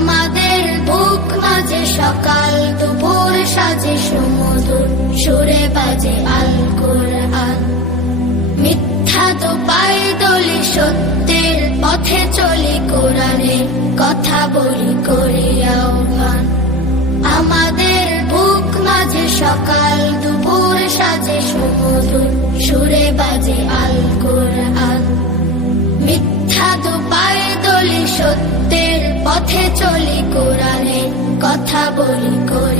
আমাদের বুক মাঝে সকাল, দুপুর সাজে সুমধুর, সুরে বাজে আল কোরআন। মিথ্যা তো পায়ে দলি সত্যের পথে চলি কোরআনে, কথা বলি করি আহ্বান। আমাদের বুক মাঝে সকাল, দুপুর সাজে সুমধুর, সুরে বাজে আল কোরআন। পথে চলি কোরআনে কথা বলি করি।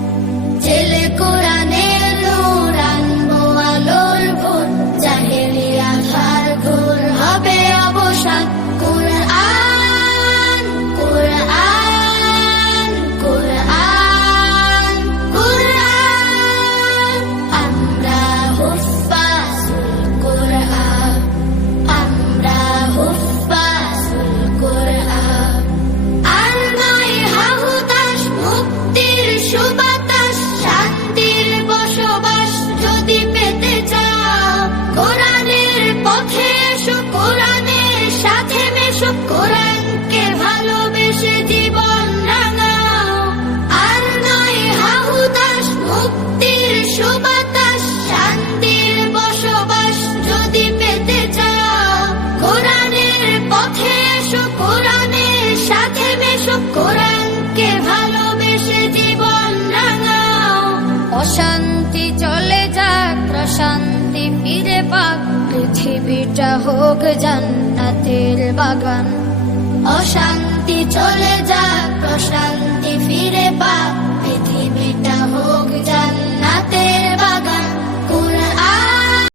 পাক পৃথিবীটা হোক জান্নাতের বাগান। অশান্তি চলে যাক প্রশান্তি ফিরে পাক।